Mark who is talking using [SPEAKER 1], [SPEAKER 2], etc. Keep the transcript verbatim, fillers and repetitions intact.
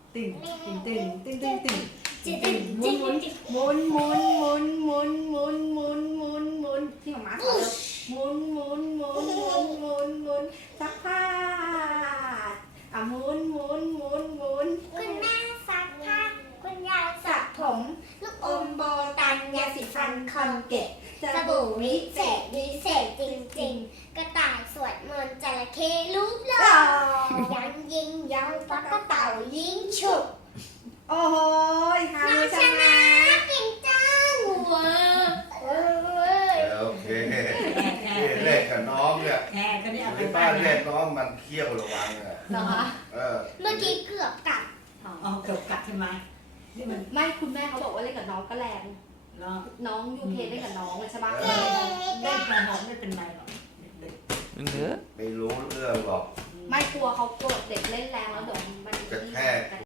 [SPEAKER 1] ติ่งติ่งติ่งติ่งติ่งติ่ง
[SPEAKER 2] จิติจิ
[SPEAKER 1] หมุนหมุนหมุนหมุนหมุนหมุนหมุนหมุนหมุนที่หมาสอนหมุนหมุนหมุนหมุนหมุนหมุนซักผ้าอ่ะหมุนหมุนหมุนหมุน
[SPEAKER 2] คุณแม่ซักผ้าคุณยาย
[SPEAKER 1] สระผมลูกอมโบตันยาสีฟันคอนเกตสบู่วิเศษวิเศษจริง
[SPEAKER 2] กระต่ายสวดมนต์จระเข้รูปหล่
[SPEAKER 1] ๆ
[SPEAKER 2] อ
[SPEAKER 1] อ๋อ
[SPEAKER 2] ยังยิงยาวปากกระเต่ายิงฉุก
[SPEAKER 1] โอ้โหฮา
[SPEAKER 2] น้
[SPEAKER 1] รุ
[SPEAKER 2] อง
[SPEAKER 1] ช
[SPEAKER 2] ช
[SPEAKER 1] นะ
[SPEAKER 2] นะเก่งจังเว้ยเว้ย
[SPEAKER 3] โอเคเล่นกับน้องเนี่ย
[SPEAKER 1] แค่ก็ได้เอาไป
[SPEAKER 3] ที่
[SPEAKER 1] บ้า
[SPEAKER 3] บ้าน น
[SPEAKER 1] เนี่
[SPEAKER 3] เล่
[SPEAKER 1] ย
[SPEAKER 3] นน้องมันเคี้ยวระวังอ่ะ
[SPEAKER 1] เหรอคะ
[SPEAKER 3] เออ
[SPEAKER 2] เมื่อกี้เกือบกัด
[SPEAKER 1] อ๋อเกือบกัดใช่ไหมนี่มัน
[SPEAKER 4] ไม่คุณแม่เขาบอกว่าเล่นกับน้องก็แรง
[SPEAKER 1] เนาะ
[SPEAKER 4] น้องยูเคเล่นกับน้องเลยใช่ปะ
[SPEAKER 3] เอ
[SPEAKER 1] เล่นกระหองไม่เป็นไรหรอกเด็ก
[SPEAKER 5] มันเถอะ
[SPEAKER 3] ไม่รู้เรื่องหรอก
[SPEAKER 1] ๆ
[SPEAKER 4] ไม่กลัวเขาโกรธเด็กเล่นแรงแล้วเดี๋ยวมัน
[SPEAKER 3] กระแทก